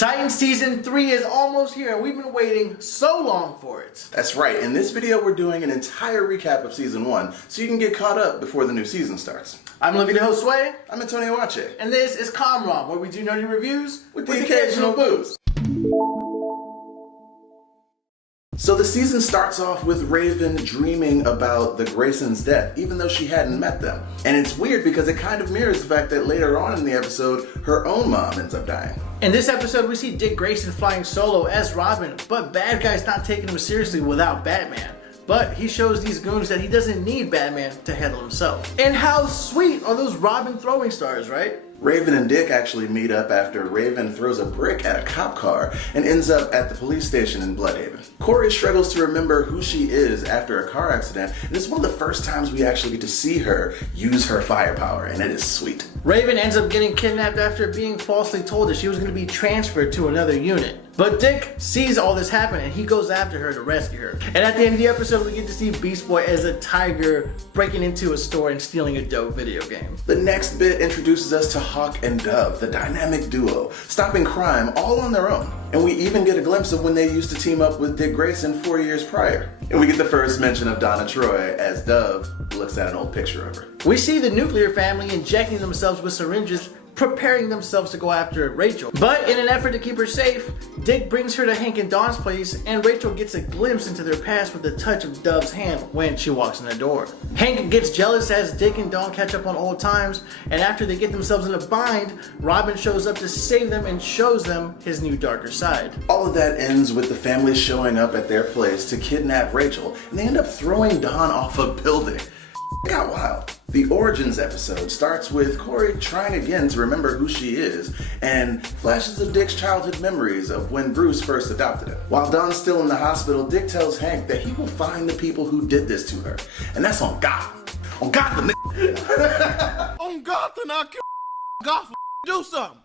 Titans Season 3 is almost here, and we've been waiting so long for it. That's right. In this video, we're doing an entire recap of Season 1, so you can get caught up before the new season starts. I'm Livy the host, Sway. I'm Antonio Wache. And this is Comrom, where we do nerdy reviews with the occasional boost. So the season starts off with Raven dreaming about the Graysons' death, even though she hadn't met them. And it's weird because it kind of mirrors the fact that later on in the episode, her own mom ends up dying. In this episode, we see Dick Grayson flying solo as Robin, but bad guy's not taking him seriously without Batman. But he shows these goons that he doesn't need Batman to handle himself. And how sweet are those Robin throwing stars, right? Raven and Dick actually meet up after Raven throws a brick at a cop car and ends up at the police station in Bloodhaven. Corey struggles to remember who she is after a car accident, and it's one of the first times we actually get to see her use her firepower, and it is sweet. Raven ends up getting kidnapped after being falsely told that she was going to be transferred to another unit. But Dick sees all this happen and he goes after her to rescue her. And at the end of the episode, we get to see Beast Boy as a tiger breaking into a store and stealing a dope video game. The next bit introduces us to Hawk and Dove, the dynamic duo, stopping crime all on their own. And we even get a glimpse of when they used to team up with Dick Grayson 4 years prior. And we get the first mention of Donna Troy as Dove looks at an old picture of her. We see the nuclear family injecting themselves with syringes, preparing themselves to go after Rachel. But in an effort to keep her safe, Dick brings her to Hank and Dawn's place, and Rachel gets a glimpse into their past with the touch of Dove's hand when she walks in the door. Hank gets jealous as Dick and Dawn catch up on old times, and after they get themselves in a bind, Robin shows up to save them and shows them his new darker side. All of that ends with the family showing up at their place to kidnap Rachel, and they end up throwing Dawn off a building. It got wild. The Origins episode starts with Corey trying again to remember who she is, and flashes of Dick's childhood memories of when Bruce first adopted him. While Dawn's still in the hospital, Dick tells Hank that he will find the people who did this to her, and that's on Gotham. On Gotham, On Gotham, I'll kill Gotham. Do something.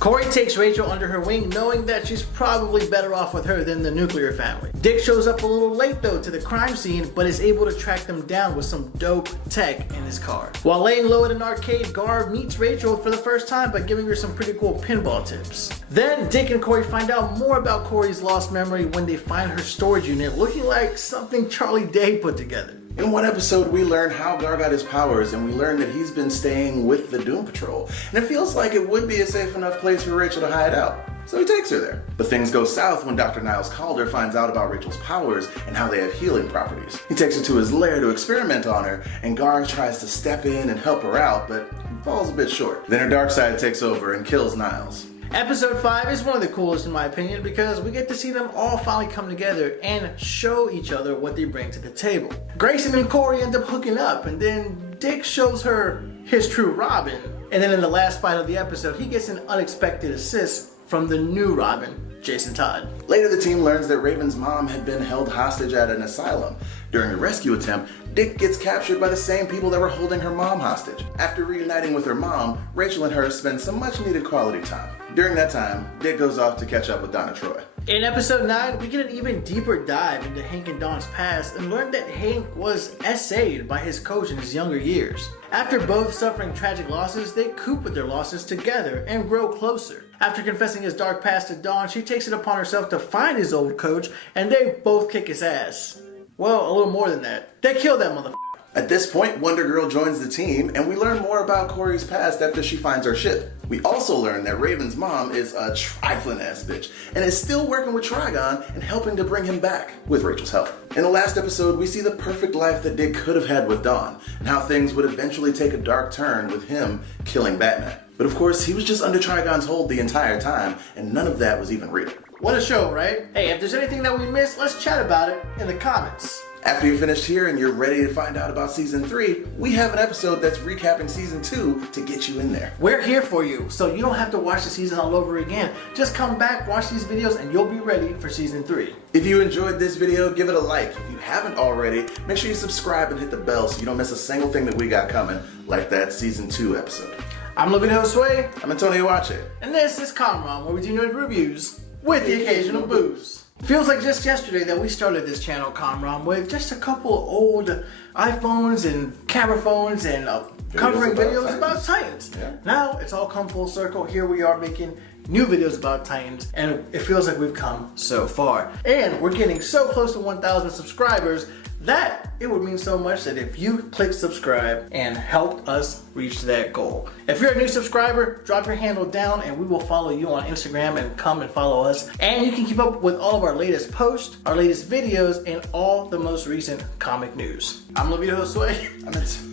Corey takes Rachel under her wing, knowing that she's probably better off with her than the nuclear family. Dick shows up a little late though to the crime scene, but is able to track them down with some dope tech in his car. While laying low at an arcade, Garb meets Rachel for the first time by giving her some pretty cool pinball tips. Then Dick and Corey find out more about Corey's lost memory when they find her storage unit looking like something Charlie Day put together. In one episode, we learn how Gar got his powers, and we learn that he's been staying with the Doom Patrol, and it feels like it would be a safe enough place for Rachel to hide out. So he takes her there. But things go south when Dr. Niles Calder finds out about Rachel's powers and how they have healing properties. He takes her to his lair to experiment on her, and Gar tries to step in and help her out, but falls a bit short. Then her dark side takes over and kills Niles. Episode 5 is one of the coolest in my opinion because we get to see them all finally come together and show each other what they bring to the table. Grayson and Corey end up hooking up, and then Dick shows her his true Robin. And then in the last fight of the episode, he gets an unexpected assist from the new Robin, Jason Todd. Later, the team learns that Raven's mom had been held hostage at an asylum. During a rescue attempt, Dick gets captured by the same people that were holding her mom hostage. After reuniting with her mom, Rachel and her spend some much needed quality time. During that time, Dick goes off to catch up with Donna Troy. In episode 9, we get an even deeper dive into Hank and Dawn's past and learn that Hank was SA'd by his coach in his younger years. After both suffering tragic losses, they cope with their losses together and grow closer. After confessing his dark past to Dawn, she takes it upon herself to find his old coach, and they both kick his ass. Well, a little more than that. They kill that motherfucker. At this point, Wonder Girl joins the team, and we learn more about Corey's past after she finds her ship. We also learn that Raven's mom is a trifling ass bitch, and is still working with Trigon and helping to bring him back, with Rachel's help. In the last episode, we see the perfect life that Dick could have had with Dawn, and how things would eventually take a dark turn with him killing Batman. But of course, he was just under Trigon's hold the entire time, and none of that was even real. What a show, right? Hey, if there's anything that we missed, let's chat about it in the comments. After you're finished here and you're ready to find out about Season 3, we have an episode that's recapping Season 2 to get you in there. We're here for you, so you don't have to watch the season all over again. Just come back, watch these videos, and you'll be ready for Season 3. If you enjoyed this video, give it a like. If you haven't already, make sure you subscribe and hit the bell so you don't miss a single thing that we got coming, like that Season 2 episode. I'm Livy the host, Sway. I'm Antonio Wache. And this is Comrom, where we do nerd reviews with the occasional boost. Feels like just yesterday that we started this channel, Comrom, with just a couple old iPhones and camera phones and a covering videos Titans. about Titans. Yeah. Now it's all come full circle. Here we are making new videos about Titans, and it feels like we've come so far. And we're getting so close to 1,000 subscribers that it would mean so much that if you click subscribe and help us reach that goal. If you're a new subscriber, drop your handle down and we will follow you on Instagram and come and follow us. And you can keep up with all of our latest posts, our latest videos, and all the most recent comic news. I'm Levito Josue.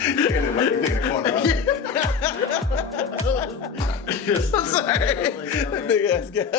You're gonna corner. I'm sorry. Big ass guy.